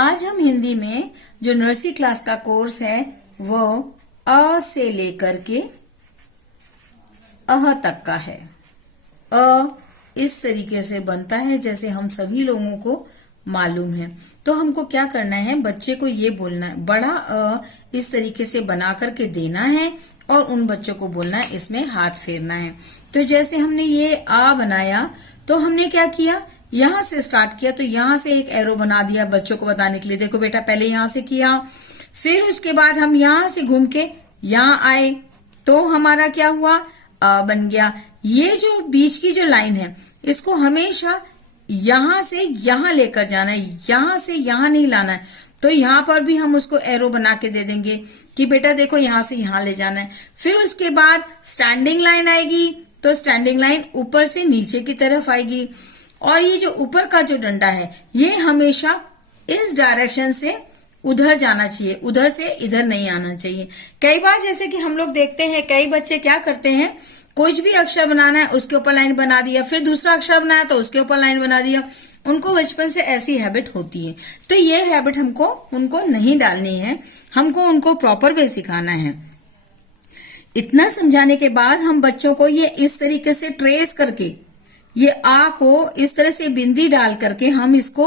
आज हम हिंदी में जो नर्सरी क्लास का कोर्स है वो अ से लेकर के अह तक का है। अ इस तरीके से बनता है जैसे हम सभी लोगों को मालूम है। तो हमको क्या करना है, बच्चे को ये बोलना है, बड़ा अ इस तरीके से बना करके देना है और उन बच्चों को बोलना है, इसमें हाथ फेरना है। तो जैसे हमने ये आ बनाया तो हमने क्या किया, यहां से स्टार्ट किया, तो यहां से एक एरो बना दिया बच्चों को बताने के लिए। देखो बेटा, पहले यहां से किया, फिर उसके बाद हम यहां से घूम के यहां आए तो हमारा क्या हुआ, आ बन गया। ये जो बीच की जो लाइन है इसको हमेशा यहां से यहां लेकर जाना है, यहां से यहां नहीं लाना है। तो यहां पर भी हम उसको एरो बना के दे देंगे कि बेटा देखो यहां से यहां ले जाना है। फिर उसके बाद स्टैंडिंग लाइन आएगी, तो स्टैंडिंग लाइन ऊपर से नीचे की तरफ आएगी और ये जो ऊपर का जो डंडा है ये हमेशा इस डायरेक्शन से उधर जाना चाहिए, उधर से इधर नहीं आना चाहिए। कई बार जैसे कि हम लोग देखते हैं, कई बच्चे क्या करते हैं, कुछ भी अक्षर बनाना है उसके ऊपर लाइन बना दिया, फिर दूसरा अक्षर बनाया तो उसके ऊपर लाइन बना दिया। उनको बचपन से ऐसी हैबिट होती है। तो ये हैबिट हमको उनको नहीं डालनी है, हमको उनको प्रॉपर वे सिखाना है। इतना समझाने के बाद हम बच्चों को ये इस तरीके से ट्रेस करके, ये आ को इस तरह से बिंदी डाल करके हम इसको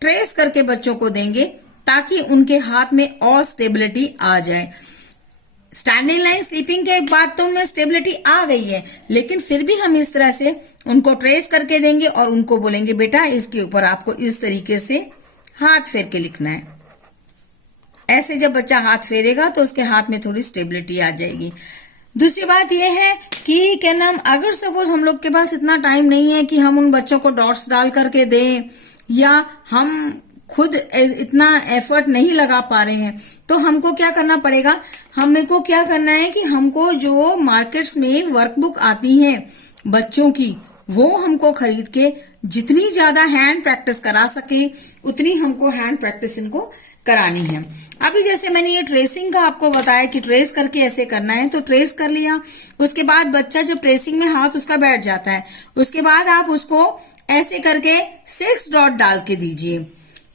ट्रेस करके बच्चों को देंगे ताकि उनके हाथ में और स्टेबिलिटी आ जाए। स्टैंडिंग लाइन स्लीपिंग के बाद तो उनमें स्टेबिलिटी आ गई है, लेकिन फिर भी हम इस तरह से उनको ट्रेस करके देंगे और उनको बोलेंगे बेटा इसके ऊपर आपको इस तरीके से हाथ फेर के लिखना है। ऐसे जब बच्चा हाथ फेरेगा तो उसके हाथ में थोड़ी स्टेबिलिटी आ जाएगी। दूसरी बात यह है कि क्या नाम, अगर सपोज हम लोग के पास इतना टाइम नहीं है कि हम उन बच्चों को डॉट्स डाल करके दें या हम खुद इतना एफर्ट नहीं लगा पा रहे हैं, तो हमको क्या करना पड़ेगा, हमें को क्या करना है कि हमको जो मार्केट्स में वर्कबुक आती हैं बच्चों की, वो हमको खरीद के जितनी ज्यादा हैंड प्रैक्टिस करा सके उतनी हमको हैंड प्रैक्टिस इनको करानी है। अभी जैसे मैंने ये ट्रेसिंग का आपको बताया कि ट्रेस करके ऐसे करना है, तो ट्रेस कर लिया। उसके बाद बच्चा जब ट्रेसिंग में हाथ उसका बैठ जाता है, उसके बाद आप उसको ऐसे करके 6 डॉट डाल के दीजिए।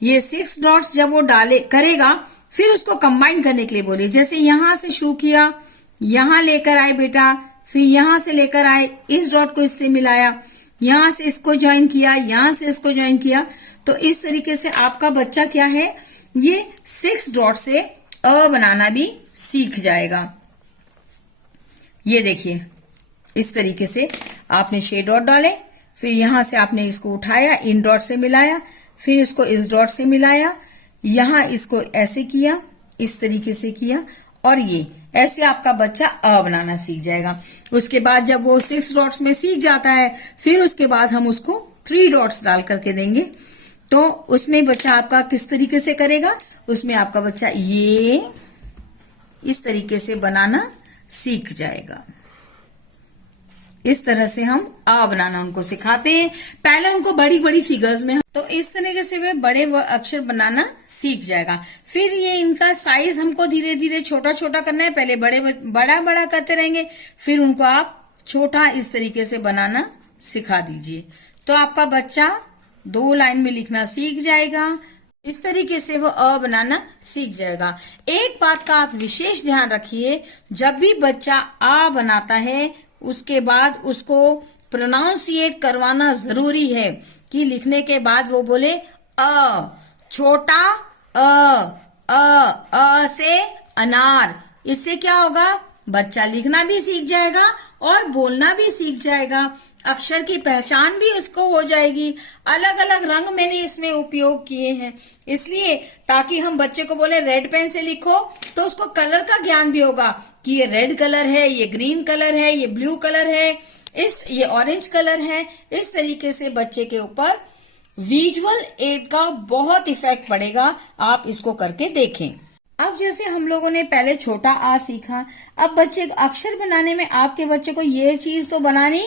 ये 6 डॉट्स जब वो डाले करेगा फिर उसको कंबाइन करने के लिए बोलिए। जैसे यहां से शुरू किया, यहां लेकर आए बेटा, फिर यहां से लेकर आए, इस डॉट को इससे मिलाया, यहां से इसको ज्वाइन किया, यहां से इसको ज्वाइन किया। तो इस तरीके से आपका बच्चा क्या है, ये 6 डॉट से अ बनाना भी सीख जाएगा। ये देखिए इस तरीके से आपने 6 डॉट डाले, फिर यहां से आपने इसको उठाया, इन डॉट से मिलाया, फिर इसको इस डॉट से मिलाया, यहां इसको ऐसे किया, इस तरीके से किया, और ये ऐसे आपका बच्चा अ बनाना सीख जाएगा। उसके बाद जब वो 6 डॉट्स में सीख जाता है, फिर उसके बाद हम उसको 3 डॉट्स डाल करके देंगे। तो उसमें बच्चा आपका किस तरीके से करेगा, उसमें आपका बच्चा ये इस तरीके से बनाना सीख जाएगा। इस तरह से हम आ बनाना उनको सिखाते हैं। पहले उनको बड़ी बड़ी फिगर्स में, तो इस तरीके से वे बड़े अक्षर बनाना सीख जाएगा। फिर ये इनका साइज हमको धीरे धीरे छोटा छोटा करना है। पहले बड़ा बड़ा करते रहेंगे, फिर उनको आप छोटा इस तरीके से बनाना सिखा दीजिए। तो आपका बच्चा 2 लाइन में लिखना सीख जाएगा। इस तरीके से वो अ बनाना सीख जाएगा। एक बात का आप विशेष ध्यान रखिए, जब भी बच्चा आ बनाता है उसके बाद उसको प्रोनाउंसिएट करवाना जरूरी है कि लिखने के बाद वो बोले अ, छोटा अ से अनार। इससे क्या होगा, बच्चा लिखना भी सीख जाएगा और बोलना भी सीख जाएगा। अक्षर की पहचान भी उसको हो जाएगी। अलग अलग रंग मैंने इसमें उपयोग किए हैं इसलिए, ताकि हम बच्चे को बोले रेड पेन से लिखो तो उसको कलर का ज्ञान भी होगा कि ये रेड कलर है, ये ग्रीन कलर है, ये ब्लू कलर है, ये ऑरेंज कलर है। इस तरीके से बच्चे के ऊपर विजुअल एड का बहुत इफेक्ट पड़ेगा। आप इसको करके देखें। अब जैसे हम लोगों ने पहले छोटा आ सीखा, अब बच्चे अक्षर बनाने में आपके बच्चे को ये चीज तो बनानी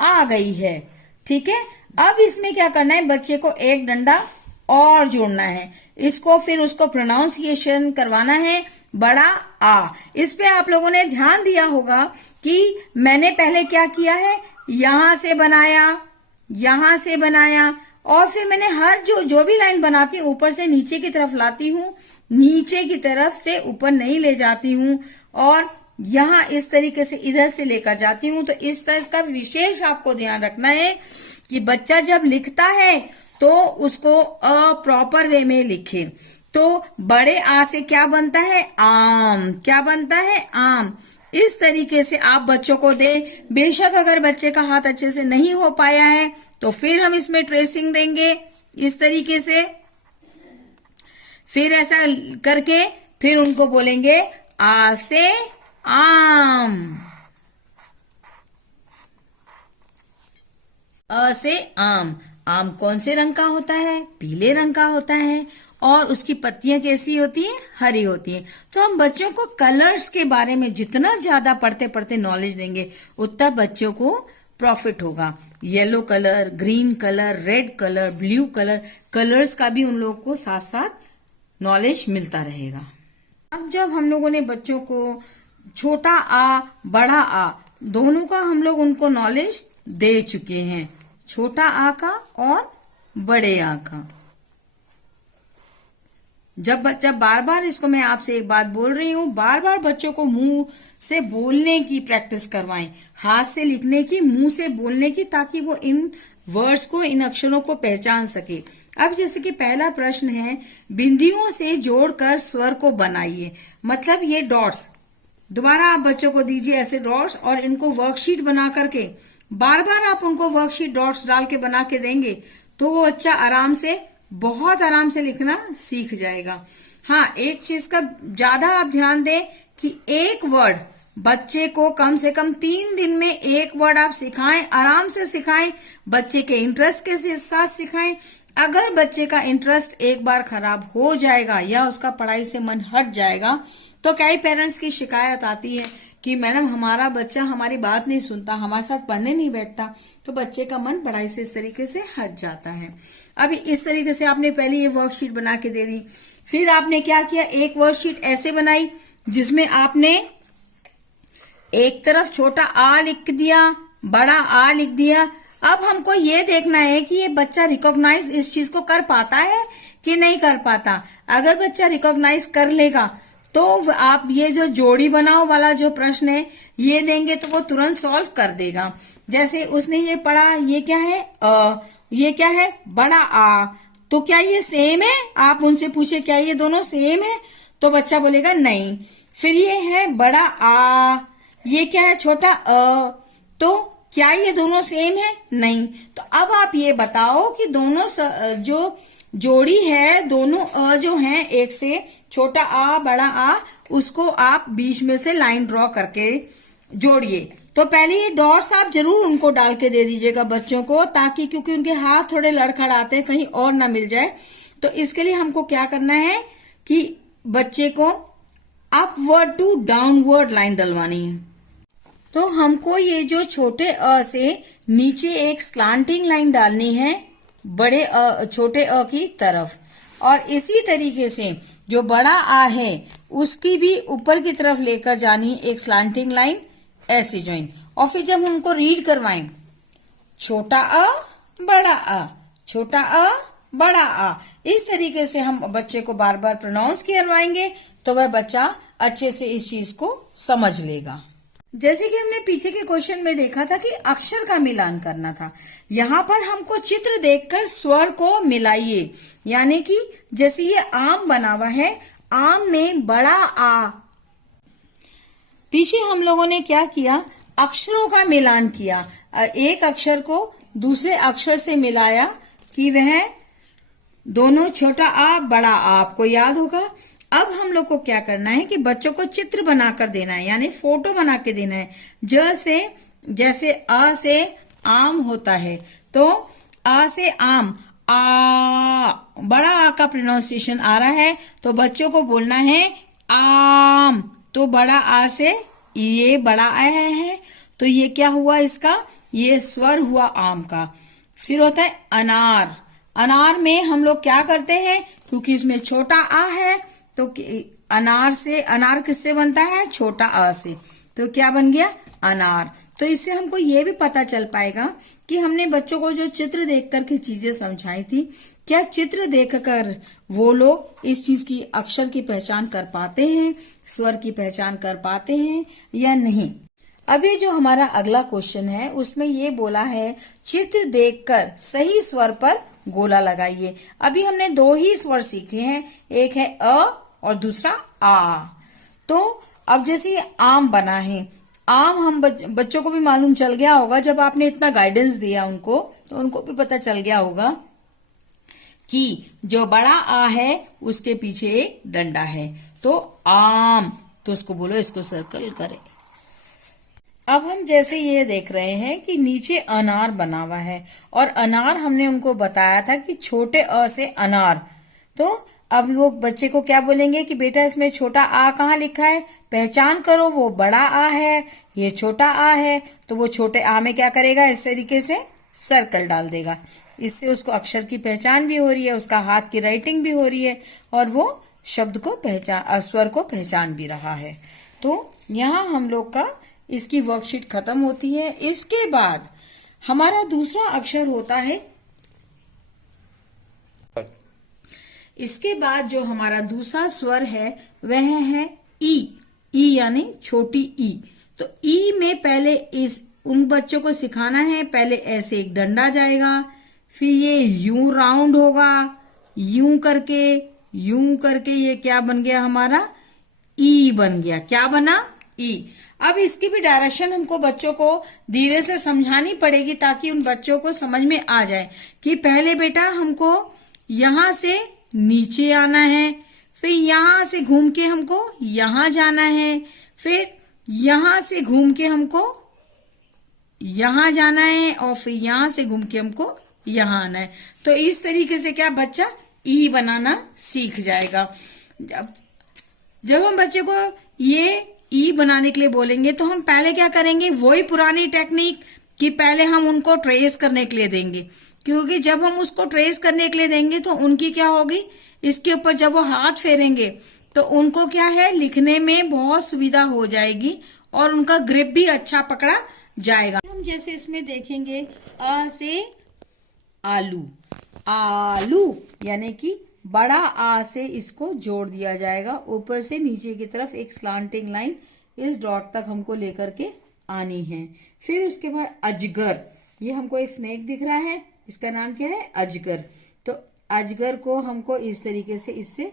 आ गई है, ठीक है। अब इसमें क्या करना है, बच्चे को एक डंडा और जोड़ना है, इसको फिर उसको प्रोनाउंसिएशन करवाना है, बड़ा आ। इस पे आप लोगों ने ध्यान दिया होगा कि मैंने पहले क्या किया है, यहां से बनाया, यहां से बनाया और फिर मैंने हर जो भी लाइन बनाती हूँ ऊपर से नीचे की तरफ लाती हूँ, नीचे की तरफ से ऊपर नहीं ले जाती हूँ, और यहाँ इस तरीके से इधर से लेकर जाती हूँ। तो इस तरह का विशेष आपको ध्यान रखना है कि बच्चा जब लिखता है तो उसको प्रॉपर वे में लिखे। तो बड़े आ से क्या बनता है? आम। क्या बनता है? आम। इस तरीके से आप बच्चों को दे। बेशक अगर बच्चे का हाथ अच्छे से नहीं हो पाया है तो फिर हम इसमें ट्रेसिंग देंगे इस तरीके से। फिर ऐसा करके फिर उनको बोलेंगे आ से आम, अ से आम। आम कौन से रंग का होता है? पीले रंग का होता है। और उसकी पत्तियां कैसी होती हैं? हरी होती हैं। तो हम बच्चों को कलर्स के बारे में जितना ज्यादा पढ़ते पढ़ते नॉलेज देंगे उतना बच्चों को प्रॉफिट होगा। Yellow colour, green colour, red colour, blue colour, colours का भी उन लोगों को साथ साथ नॉलेज मिलता रहेगा। अब जब हम लोगों ने बच्चों को छोटा आ, बड़ा आ दोनों का हम लोग उनको नॉलेज दे चुके हैं, छोटा आ का और बड़े आ का। जब बच्चा बार बार, इसको मैं आपसे एक बात बोल रही हूँ, बार बार बच्चों को मुंह से बोलने की प्रैक्टिस करवाएं, हाथ से लिखने की, मुंह से बोलने की, ताकि वो इन वर्ड्स को, इन अक्षरों को पहचान सके। अब जैसे कि पहला प्रश्न है, बिंदियों से जोड़कर स्वर को बनाइए। मतलब ये डॉट्स दोबारा आप बच्चों को दीजिए ऐसे डॉट्स, और इनको वर्कशीट बना करके बार बार आप उनको वर्कशीट डॉट्स डाल के बना के देंगे तो वो बच्चा आराम से, बहुत आराम से लिखना सीख जाएगा। हाँ, एक चीज का ज्यादा आप ध्यान दें कि एक वर्ड बच्चे को कम से कम 3 दिन में एक वर्ड आप सिखाएं, आराम से सिखाएं, बच्चे के इंटरेस्ट के साथ सिखाएं। अगर बच्चे का इंटरेस्ट एक बार खराब हो जाएगा या उसका पढ़ाई से मन हट जाएगा तो कई पेरेंट्स की शिकायत आती है कि मैडम हमारा बच्चा हमारी बात नहीं सुनता, हमारे साथ पढ़ने नहीं बैठता, तो बच्चे का मन पढ़ाई से इस तरीके से हट जाता है। अभी इस तरीके से आपने पहले ये वर्कशीट बना के दे दी। फिर आपने क्या किया, एक वर्कशीट ऐसे बनाई जिसमें आपने एक तरफ छोटा आ लिख दिया, बड़ा आ लिख दिया। अब हमको ये देखना है कि ये बच्चा रिकॉग्नाइज इस चीज को कर पाता है कि नहीं कर पाता। अगर बच्चा रिकॉग्नाइज कर लेगा तो आप ये जो जोड़ी बनाओ वाला जो प्रश्न है ये देंगे तो वो तुरंत सॉल्व कर देगा। जैसे उसने ये पढ़ा, ये क्या है? ये क्या है? बड़ा आ। तो क्या ये सेम है? आप उनसे पूछे क्या ये दोनों सेम है? तो बच्चा बोलेगा नहीं। फिर ये है बड़ा आ, ये क्या है? छोटा अ। तो क्या ये दोनों सेम है? नहीं। तो अब आप ये बताओ कि दोनों जो जोड़ी है, दोनों अ जो हैं, एक से छोटा आ बड़ा आ, उसको आप बीच में से लाइन ड्रॉ करके जोड़िए। तो पहले ये डॉट्स आप जरूर उनको डाल के दे दीजिएगा बच्चों को, ताकि क्योंकि उनके हाथ थोड़े लड़खड़ाते हैं, कहीं और ना मिल जाए। तो इसके लिए हमको क्या करना है कि बच्चे को अपवर्ड टू डाउनवर्ड लाइन डलवानी है। तो हमको ये जो छोटे अ से नीचे एक स्लांटिंग लाइन डालनी है बड़े छोटे अ की तरफ, और इसी तरीके से जो बड़ा आ है उसकी भी ऊपर की तरफ लेकर जानी एक स्लांटिंग लाइन ऐसे ज्वाइन। और फिर जब उनको रीड करवाएं, छोटा अ बड़ा आ, छोटा अ बड़ा आ, इस तरीके से हम बच्चे को बार बार प्रोनाउंस करवाएंगे तो वह बच्चा अच्छे से इस चीज को समझ लेगा। जैसे कि हमने पीछे के क्वेश्चन में देखा था कि अक्षर का मिलान करना था, यहाँ पर हमको चित्र देखकर स्वर को मिलाइए। यानी कि जैसे ये आम बना हुआ है, आम में बड़ा आ, पीछे हम लोगों ने क्या किया, अक्षरों का मिलान किया, एक अक्षर को दूसरे अक्षर से मिलाया कि वह दोनों छोटा आ बड़ा आ, आपको याद होगा। अब हम लोग को क्या करना है कि बच्चों को चित्र बनाकर देना है, यानी फोटो बना के देना है। जैसे अ से आम होता है तो अ से आम, आ, बड़ा आ का प्रोनाउंसिएशन आ रहा है तो बच्चों को बोलना है आम। तो बड़ा आ से ये बड़ा आ है तो ये क्या हुआ, इसका ये स्वर हुआ आम का। फिर होता है अनार। अनार में हम लोग क्या करते हैं, क्योंकि इसमें छोटा आ है तो अनार किससे बनता है, छोटा अ से, तो क्या बन गया अनार। तो इससे हमको ये भी पता चल पाएगा कि हमने बच्चों को जो चित्र देख करके चीजें समझाई थी, क्या चित्र देखकर वो लोग इस चीज की अक्षर की पहचान कर पाते हैं, स्वर की पहचान कर पाते हैं या नहीं। अभी जो हमारा अगला क्वेश्चन है उसमें ये बोला है चित्र देखकर सही स्वर पर गोला लगाइए। अभी हमने दो ही स्वर सीखे हैं, एक है अ और दूसरा आ। तो अब जैसे ये आम बना है, आम हम बच्चों को भी मालूम चल गया होगा, जब आपने इतना गाइडेंस दिया उनको तो उनको भी पता चल गया होगा कि जो बड़ा आ है उसके पीछे एक डंडा है, तो आम, तो उसको बोलो, इसको सर्कल करें। अब हम जैसे ये देख रहे हैं कि नीचे अनार बना हुआ है और अनार हमने उनको बताया था कि छोटे अ से अनार। तो अब वो बच्चे को क्या बोलेंगे कि बेटा इसमें छोटा आ कहाँ लिखा है, पहचान करो, वो बड़ा आ है, ये छोटा आ है। तो वो छोटे आ में क्या करेगा, इस तरीके से सर्कल डाल देगा। इससे उसको अक्षर की पहचान भी हो रही है, उसका हाथ की राइटिंग भी हो रही है और वो शब्द को पहचान, स्वर को पहचान भी रहा है। तो यहाँ हम लोग का इसकी वर्कशीट खत्म होती है। इसके बाद हमारा दूसरा अक्षर होता है, इसके बाद जो हमारा दूसरा स्वर है वह है ई। ई यानी छोटी ई। तो ई में पहले उन बच्चों को सिखाना है, पहले ऐसे एक डंडा जाएगा, फिर ये यूं राउंड होगा, यूं करके ये क्या बन गया, हमारा ई बन गया। क्या बना, ई। अब इसकी भी डायरेक्शन हमको बच्चों को धीरे से समझानी पड़ेगी ताकि उन बच्चों को समझ में आ जाए कि पहले बेटा हमको यहां से नीचे आना है, फिर यहां से घूम के हमको यहां जाना है, फिर यहां से घूम के हमको यहां जाना है और फिर यहां से घूम के हमको यहां आना है। तो इस तरीके से क्या बच्चा ई बनाना सीख जाएगा। जब हम बच्चे को ये ई बनाने के लिए बोलेंगे तो हम पहले क्या करेंगे, वही पुरानी टेक्निक कि पहले हम उनको ट्रेस करने के लिए देंगे, क्योंकि जब हम उसको ट्रेस करने के लिए देंगे तो उनकी क्या होगी, इसके ऊपर जब वो हाथ फेरेंगे तो उनको क्या है, लिखने में बहुत सुविधा हो जाएगी और उनका ग्रिप भी अच्छा पकड़ा जाएगा। हम जैसे इसमें देखेंगे अ से आलू, आलू यानी कि बड़ा आ से इसको जोड़ दिया जाएगा, ऊपर से नीचे की तरफ एक स्लांटिंग लाइन इस डॉट तक हमको लेकर के आनी है। फिर उसके बाद अजगर, ये हमको एक स्नेक दिख रहा है, इसका नाम क्या है, अजगर। तो अजगर को हमको इस तरीके से इससे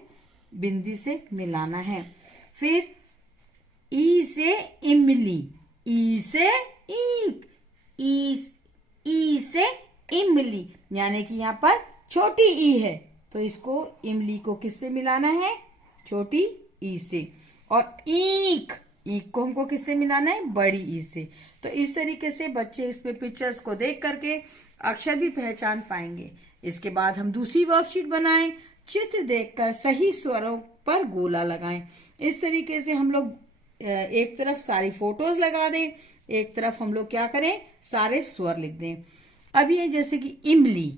बिंदी से मिलाना है। फिर ई से इमली, ई से ईक, ई से इमली यानी कि यहाँ पर छोटी ई है, तो इसको इमली को किससे मिलाना है, छोटी ई से। और ईक, ईक को हमको किससे मिलाना है, बड़ी ई से। तो इस तरीके से बच्चे इसमें पिक्चर्स को देख करके अक्षर भी पहचान पाएंगे। इसके बाद हम दूसरी वर्कशीट बनाएं, चित्र देखकर सही स्वरों पर गोला लगाएं। इस तरीके से हम लोग एक तरफ सारी फोटोज लगा दें, एक तरफ हम लोग क्या करें, सारे स्वर लिख दें। अब ये जैसे कि इमली,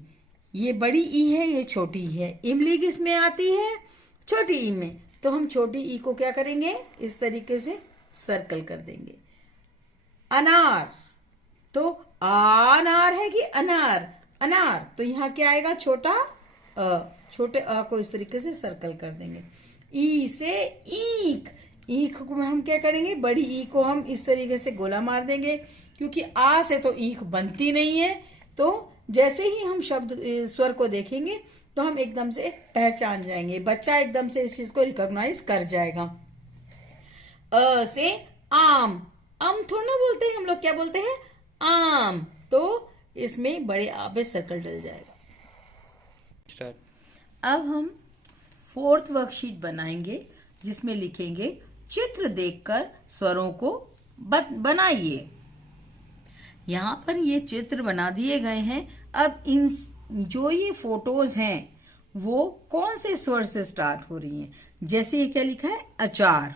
ये बड़ी ई है, ये छोटी ई है। इमली किस में आती है, छोटी ई में। तो हम छोटी ई को क्या करेंगे, इस तरीके से सर्कल कर देंगे। अनार, तो अनार है कि अनार, अनार, तो यहाँ क्या आएगा, छोटा अ, छोटे अ को इस तरीके से सर्कल कर देंगे। ई से ईक, ईक को हम क्या करेंगे, बड़ी ई को हम इस तरीके से गोला मार देंगे, क्योंकि आ से तो ईक बनती नहीं है। तो जैसे ही हम शब्द स्वर को देखेंगे तो हम एकदम से पहचान जाएंगे, बच्चा एकदम से इस चीज को रिकॉग्नाइज कर जाएगा। अ से आम, आम थोड़ा ना बोलते हैं हम लोग, क्या बोलते हैं, आम। तो इसमें बड़े आ पे सर्कल डल जाएगा। अब हम फोर्थ वर्कशीट बनाएंगे जिसमें लिखेंगे चित्र देखकर स्वरों को बनाइए। यहाँ पर ये चित्र बना दिए गए हैं। अब इन जो ये फोटोज हैं वो कौन से स्वर से स्टार्ट हो रही हैं, जैसे ये क्या लिखा है, अचार।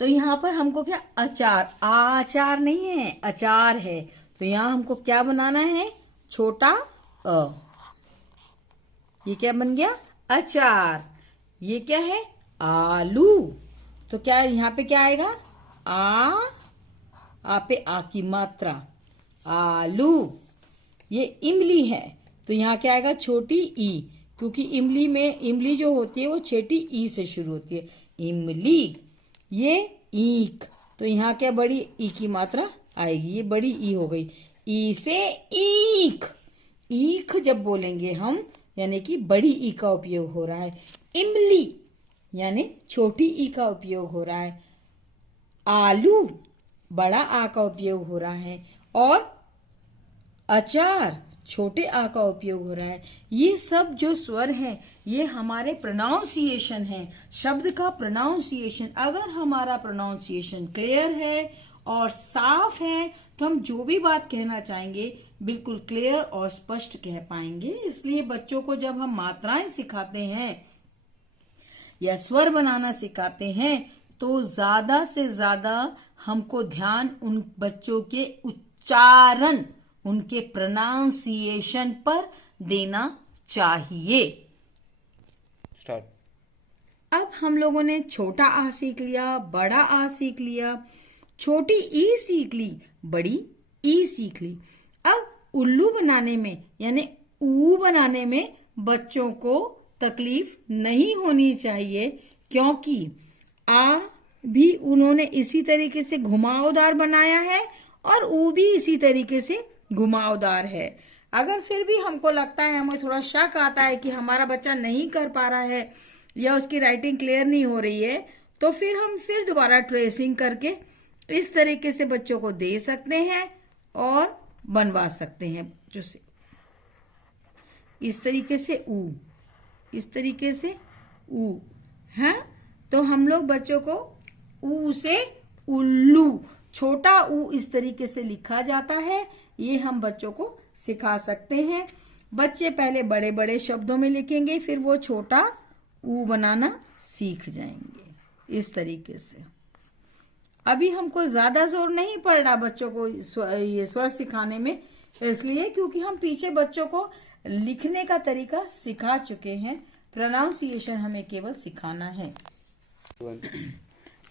तो यहाँ पर हमको क्या, अचार, आचार नहीं है, अचार है। तो यहाँ हमको क्या बनाना है, छोटा अ। ये क्या बन गया, अचार। ये क्या है, आलू। तो क्या यहाँ पे क्या आएगा, आ पे आ की मात्रा, आलू। ये इमली है तो यहाँ क्या आएगा, छोटी ई, क्योंकि इमली जो होती है वो छोटी ई से शुरू होती है, इमली। ये ईख, तो यहाँ क्या बड़ी ई की मात्रा आएगी, ये बड़ी ई हो गई, ई से ईख। ईख जब बोलेंगे हम यानी कि बड़ी ई का उपयोग हो रहा है। इमली यानी छोटी ई का उपयोग हो रहा है। आलू बड़ा आ का उपयोग हो रहा है। और अचार छोटे आ का उपयोग हो रहा है। ये सब जो स्वर हैं ये हमारे प्रोनाउंसिएशन हैं, शब्द का प्रोनाउंसिएशन। अगर हमारा प्रोनाउंसिएशन क्लियर है और साफ है तो हम जो भी बात कहना चाहेंगे बिल्कुल क्लियर और स्पष्ट कह पाएंगे। इसलिए बच्चों को जब हम मात्राएं सिखाते हैं या स्वर बनाना सिखाते हैं तो ज्यादा से ज्यादा हमको ध्यान उन बच्चों के उच्चारण, उनके प्रोनाउंसिएशन पर देना चाहिए। अब हम लोगों ने छोटा आ सीख लिया, बड़ा आ सीख लिया, छोटी ई सीख ली, बड़ी ई सीख ली। अब उल्लू बनाने में यानी ऊ बनाने में बच्चों को तकलीफ नहीं होनी चाहिए, क्योंकि आ भी उन्होंने इसी तरीके से घुमावदार बनाया है और ऊ भी इसी तरीके से घुमावदार है। अगर फिर भी हमको लगता है, हमें थोड़ा शक आता है कि हमारा बच्चा नहीं कर पा रहा है या उसकी राइटिंग क्लियर नहीं हो रही है, तो फिर हम फिर दोबारा ट्रेसिंग करके इस तरीके से बच्चों को दे सकते हैं और बनवा सकते हैं बच्चों से। इस तरीके से ऊ, इस तरीके से ऊ है, तो हम लोग बच्चों को ऊ से उल्लू, छोटा ऊ इस तरीके से लिखा जाता है, ये हम बच्चों को सिखा सकते हैं। बच्चे पहले बड़े बड़े शब्दों में लिखेंगे, फिर वो छोटा ऊ बनाना सीख जाएंगे इस तरीके से। अभी हमको ज्यादा जोर नहीं पड़ रहा बच्चों को ये स्वर सिखाने में, इसलिए क्योंकि हम पीछे बच्चों को लिखने का तरीका सिखा चुके हैं, प्रोनाउंसिएशन हमें केवल सिखाना है।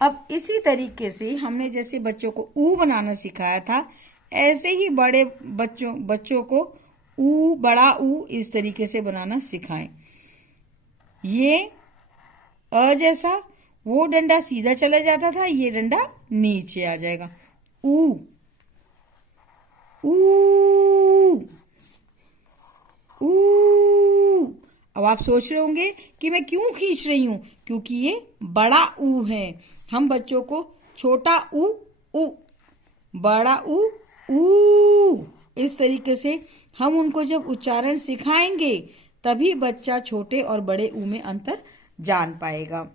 अब इसी तरीके से हमने जैसे बच्चों को ऊ बनाना सिखाया था, ऐसे ही बड़े बच्चों को ऊ, बड़ा ऊ इस तरीके से बनाना सिखाएं। ये अ जैसा वो डंडा सीधा चला जाता था, ये डंडा नीचे आ जाएगा। ऊ, ऊ, ऊ। अब आप सोच रहे होंगे कि मैं क्यों खींच रही हूं, क्योंकि ये बड़ा ऊ है। हम बच्चों को छोटा ऊ, ऊ, बड़ा ऊ, ऊ, इस तरीके से हम उनको जब उच्चारण सिखाएंगे तभी बच्चा छोटे और बड़े ऊ में अंतर जान पाएगा।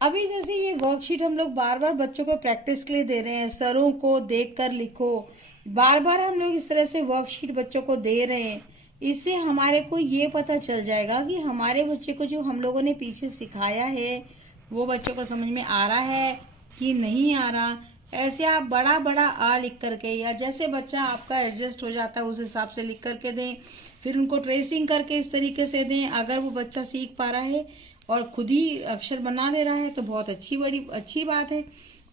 अभी जैसे ये वर्कशीट हम लोग बार बार बच्चों को प्रैक्टिस के लिए दे रहे हैं, सरों को देखकर लिखो, बार बार हम लोग इस तरह से वर्कशीट बच्चों को दे रहे हैं। इससे हमारे को ये पता चल जाएगा कि हमारे बच्चे को जो हम लोगों ने पीछे सिखाया है वो बच्चों को समझ में आ रहा है कि नहीं आ रहा। ऐसे आप बड़ा बड़ा आ लिख करके या जैसे बच्चा आपका एडजस्ट हो जाता है उस हिसाब से लिख करके दें, फिर उनको ट्रेसिंग करके इस तरीके से दें। अगर वो बच्चा सीख पा रहा है और खुद ही अक्षर बना ले रहा है तो बहुत अच्छी बात है।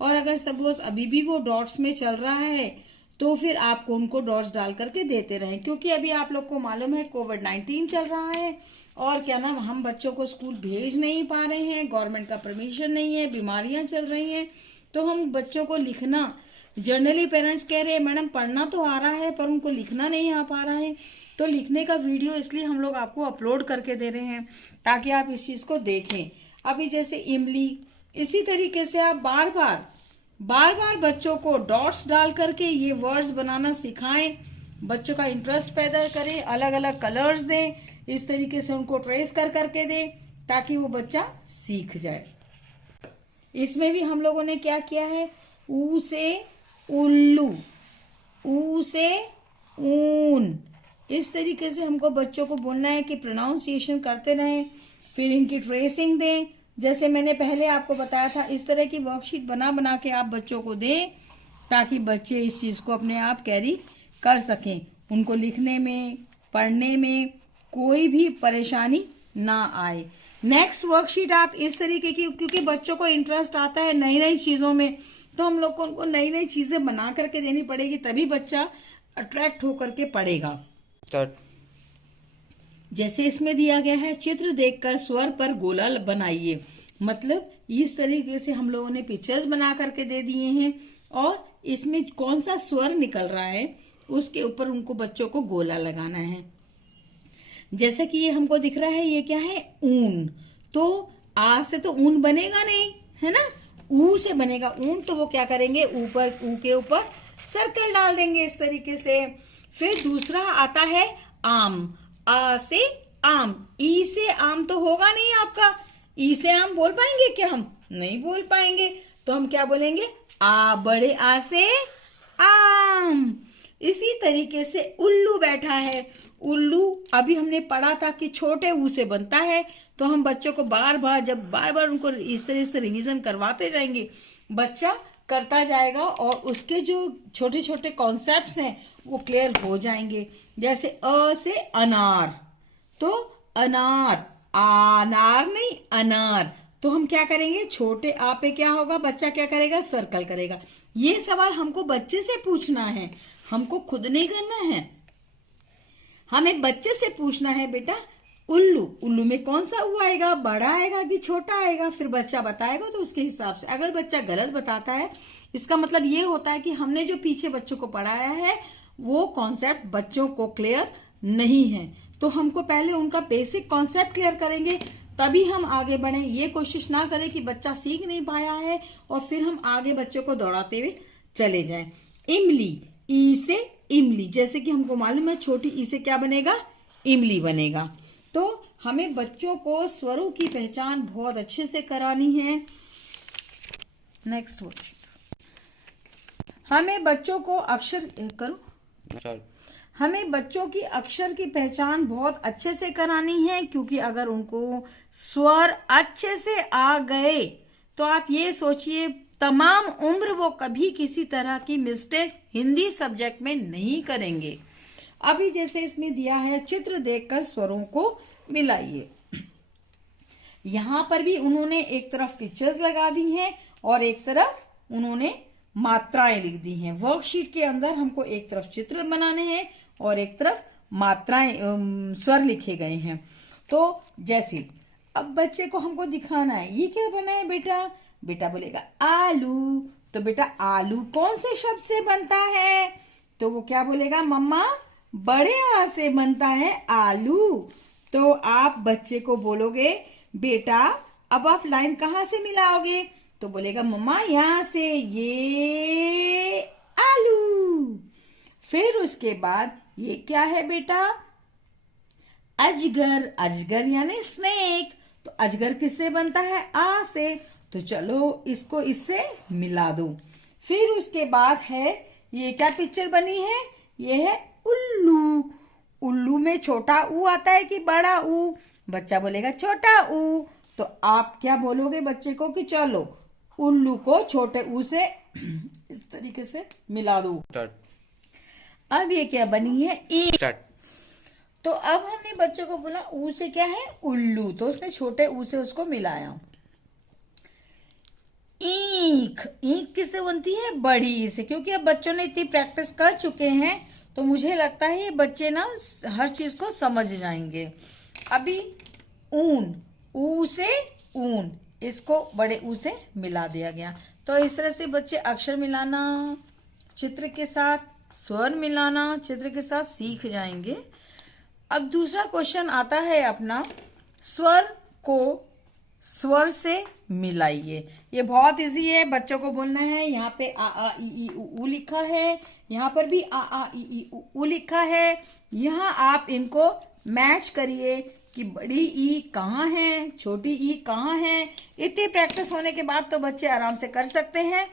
और अगर सपोज अभी भी वो डॉट्स में चल रहा है तो फिर आपको उनको डॉट्स डाल करके देते रहें, क्योंकि अभी आप लोग को मालूम है कोविड-19 चल रहा है और क्या नाम, हम बच्चों को स्कूल भेज नहीं पा रहे हैं, गवर्नमेंट का परमिशन नहीं है, बीमारियां चल रही हैं, तो हम बच्चों को लिखना, जनरली पेरेंट्स कह रहे हैं मैडम पढ़ना तो आ रहा है पर उनको लिखना नहीं आ पा रहा है, तो लिखने का वीडियो इसलिए हम लोग आपको अपलोड करके दे रहे हैं ताकि आप इस चीज को देखें। अभी जैसे इमली, इसी तरीके से आप बार बार बच्चों को डॉट्स डाल करके ये वर्ड्स बनाना सिखाएं, बच्चों का इंटरेस्ट पैदा करें, अलग अलग कलर्स दें, इस तरीके से उनको ट्रेस कर करके दें ताकि वो बच्चा सीख जाए। इसमें भी हम लोगों ने क्या किया है, ऊ से उल्लू, ऊ से ऊन, इस तरीके से हमको बच्चों को बोलना है कि प्रोनाउंसिएशन करते रहें, फिर इनकी ट्रेसिंग दें। जैसे मैंने पहले आपको बताया था, इस तरह की वर्कशीट बना के आप बच्चों को दें ताकि बच्चे इस चीज को अपने आप कैरी कर सकें, उनको लिखने में पढ़ने में कोई भी परेशानी ना आए। नेक्स्ट वर्कशीट आप इस तरीके की, क्योंकि बच्चों को इंटरेस्ट आता है नई नई चीजों में, तो हम लोग को उनको नई नई चीजें बना करके देनी पड़ेगी, तभी बच्चा अट्रैक्ट होकर के पढ़ेगा। जैसे इसमें दिया गया है, चित्र देखकर स्वर पर गोला बनाइए। मतलब इस तरीके से हम लोगों ने पिक्चर्स बना करके दे दिए हैं और इसमें कौन सा स्वर निकल रहा है उसके ऊपर उनको बच्चों को गोला लगाना है। जैसे कि ये हमको दिख रहा है, ये क्या है, ऊन। तो आ से तो ऊन बनेगा नहीं, है ना, ऊ से बनेगा ऊन। तो वो क्या करेंगे, ऊपर ऊ के ऊपर सर्कल डाल देंगे इस तरीके से। फिर दूसरा आता है आम। आ से आम, ई से आम तो होगा नहीं आपका। ई से आम बोल पाएंगे क्या? हम नहीं बोल पाएंगे। तो हम क्या बोलेंगे, आ, बड़े आ से आम। इसी तरीके से उल्लू बैठा है। उल्लू अभी हमने पढ़ा था कि छोटे ऊ से बनता है। तो हम बच्चों को बार बार उनको इस तरह से रिवीजन करवाते जाएंगे, बच्चा करता जाएगा और उसके जो छोटे छोटे कॉन्सेप्ट्स हैं वो क्लियर हो जाएंगे। जैसे अ से अनार, तो अनार, अनार नहीं अनार। तो हम क्या करेंगे, छोटे आ पे क्या होगा, बच्चा क्या करेगा, सर्कल करेगा। ये सवाल हमको बच्चे से पूछना है, हमको खुद नहीं करना है, हमें बच्चे से पूछना है। बेटा उल्लू, उल्लू में कौन सा ऊ आएगा, बड़ा आएगा कि छोटा आएगा? फिर बच्चा बताएगा तो उसके हिसाब से। अगर बच्चा गलत बताता है, इसका मतलब ये होता है कि हमने जो पीछे बच्चों को पढ़ाया है वो कॉन्सेप्ट बच्चों को क्लियर नहीं है। तो हमको पहले उनका बेसिक कॉन्सेप्ट क्लियर करेंगे, तभी हम आगे बढ़े। ये कोशिश ना करें कि बच्चा सीख नहीं पाया है और फिर हम आगे बच्चों को दौड़ाते हुए चले जाएं। इमली, ई से इमली, जैसे कि हमको मालूम है छोटी ई से क्या बनेगा, इमली बनेगा। तो हमें बच्चों को स्वरों की पहचान बहुत अच्छे से करानी है। नेक्स्ट वर्ड, हमें बच्चों को अक्षर करो। हमें बच्चों की अक्षर की पहचान बहुत अच्छे से करानी है, क्योंकि अगर उनको स्वर अच्छे से आ गए तो आप ये सोचिए तमाम उम्र वो कभी किसी तरह की मिस्टेक हिंदी सब्जेक्ट में नहीं करेंगे। अभी जैसे इसमें दिया है, चित्र देखकर स्वरों को मिलाइए। यहां पर भी उन्होंने एक तरफ पिक्चर्स लगा दी हैं और एक तरफ उन्होंने मात्राएं लिख दी हैं। वर्कशीट के अंदर हमको एक तरफ चित्र बनाने हैं और एक तरफ मात्राएं, स्वर लिखे गए हैं। तो जैसे अब बच्चे को हमको दिखाना है, ये क्या बना है बेटा, बेटा बोलेगा आलू। तो बेटा आलू कौन से शब्द से बनता है? तो वो क्या बोलेगा, मम्मा बड़े आ से बनता है आलू। तो आप बच्चे को बोलोगे, बेटा अब आप लाइन कहां से मिलाओगे? तो बोलेगा मम्मा यहां से, ये आलू। फिर उसके बाद ये क्या है बेटा, अजगर। अजगर यानी स्नेक। तो अजगर किससे बनता है, आ से। तो चलो इसको इससे मिला दो। फिर उसके बाद है, ये क्या पिक्चर बनी है, ये है उल्लू। उल्लू में छोटा ऊ आता है कि बड़ा ऊ? बच्चा बोलेगा छोटा ऊ। तो आप क्या बोलोगे बच्चे को कि चलो उल्लू को छोटे ऊ से इस तरीके से मिला दो। अब ये क्या बनी है, ईंख। तो अब हमने बच्चे को बोला ऊ से क्या है, उल्लू। तो उसने छोटे ऊ से उसको मिलाया। ईंख, ईंख किससे बनती है, बड़ी ई से। क्योंकि अब बच्चों ने इतनी प्रैक्टिस कर चुके हैं तो मुझे लगता है ये बच्चे ना हर चीज को समझ जाएंगे। अभी ऊन, ऊ से ऊन, इसको बड़े ऊ से मिला दिया गया। तो इस तरह से बच्चे अक्षर मिलाना चित्र के साथ, स्वर मिलाना चित्र के साथ सीख जाएंगे। अब दूसरा क्वेश्चन आता है अपना, स्वर को स्वर से मिलाइए। ये बहुत इजी है, बच्चों को बोलना है। यहाँ पे आ ई उ लिखा है, यहाँ पर भी आ ई उ लिखा है। यहाँ आप इनको मैच करिए कि बड़ी ई कहाँ है, छोटी ई कहाँ है। इतनी प्रैक्टिस होने के बाद तो बच्चे आराम से कर सकते हैं।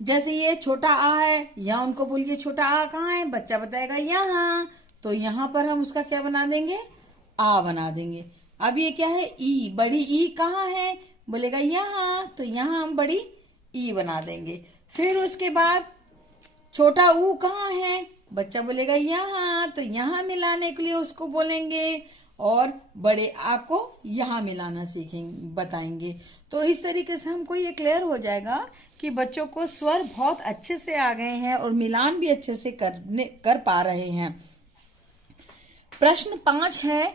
जैसे ये छोटा आ है, यहाँ उनको बोलिए छोटा आ कहाँ है, बच्चा बताएगा यहाँ। तो यहाँ पर हम उसका क्या बना देंगे, आ बना देंगे। अब ये क्या है, ई, बड़ी ई कहाँ है, बोलेगा यहाँ। तो यहाँ हम बड़ी ई बना देंगे। फिर उसके बाद छोटा ऊ कहाँ है, बच्चा बोलेगा यहाँ, तो यहाँ मिलाने के लिए उसको बोलेंगे, और बड़े आ को यहाँ मिलाना सीखेंगे, बताएंगे। तो इस तरीके से हमको ये क्लियर हो जाएगा कि बच्चों को स्वर बहुत अच्छे से आ गए हैं और मिलान भी अच्छे से कर पा रहे हैं। प्रश्न 5 है,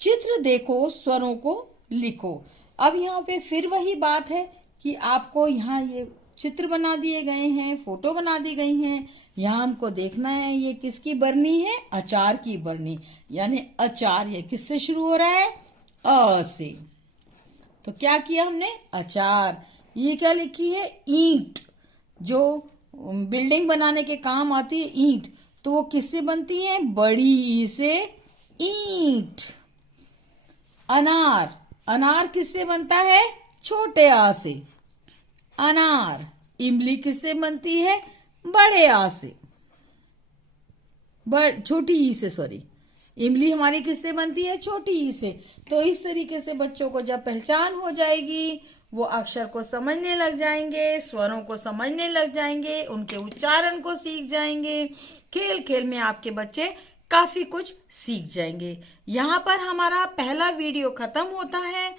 चित्र देखो, स्वरों को लिखो। अब यहाँ पे फिर वही बात है कि आपको यहाँ ये चित्र बना दिए गए हैं, फोटो बना दी गई हैं। यहाँ हमको देखना है ये किसकी बरनी है, अचार की बरनी, यानी अचार। ये किससे शुरू हो रहा है, अ से। तो क्या किया हमने, अचार। ये क्या लिखी है, ईंट, जो बिल्डिंग बनाने के काम आती है, ईंट। तो वो किससे बनती है, बड़ी ई से ईंट। अनार, अनार किससे बनता है, छोटे आ से अनार। इमली किससे बनती है, बड़े आ से, छोटी ई से, सॉरी। इमली हमारी किससे बनती है, छोटी ई से। तो इस तरीके से बच्चों को जब पहचान हो जाएगी, वो अक्षर को समझने लग जाएंगे, स्वरों को समझने लग जाएंगे, उनके उच्चारण को सीख जाएंगे। खेल खेल में आपके बच्चे काफी कुछ सीख जाएंगे। यहाँ पर हमारा पहला वीडियो खत्म होता है।